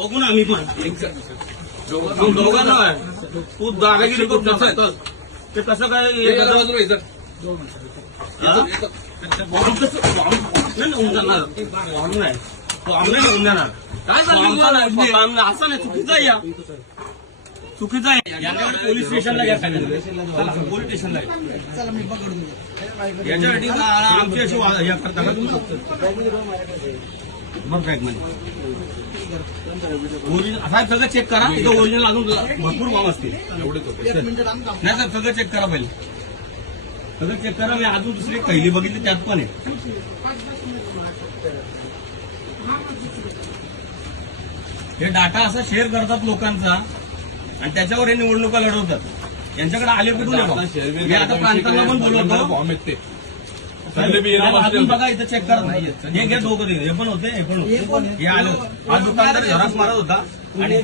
बघू ना आम्ही पण दोघांना तू दादागिरी करू शकतो ते कसं काय नाही तो आमने निघून जाणार काय झालं असं नाही चुकीचं आहे या चुकीचं आहे याच्याकडे पोलीस स्टेशनला घ्या चला पोलीस स्टेशनला याच्यासाठी आमची अशी हे करता का मग बॅग मध्ये साहेब सगळं चेक करा इथं ओरिजिनल अजून भरपूर फॉर्म असतील नाही सर सगळं चेक करा पहिले सगळं चेक करा मी अजून दुसरी पहिली बघितली त्यात पण आहे हे डाटा असा शेअर करतात लोकांचा आणि त्याच्यावर हे निवडणुका लढवतात यांच्याकडे आले कुठून मी आता प्रांतांना पण बोलवतो अजून बघा इथं चेक करत नाही हे घ्या दोघं हे पण होते हे पण होते हे आलं हा दुकानदार झरास मारत होता आणि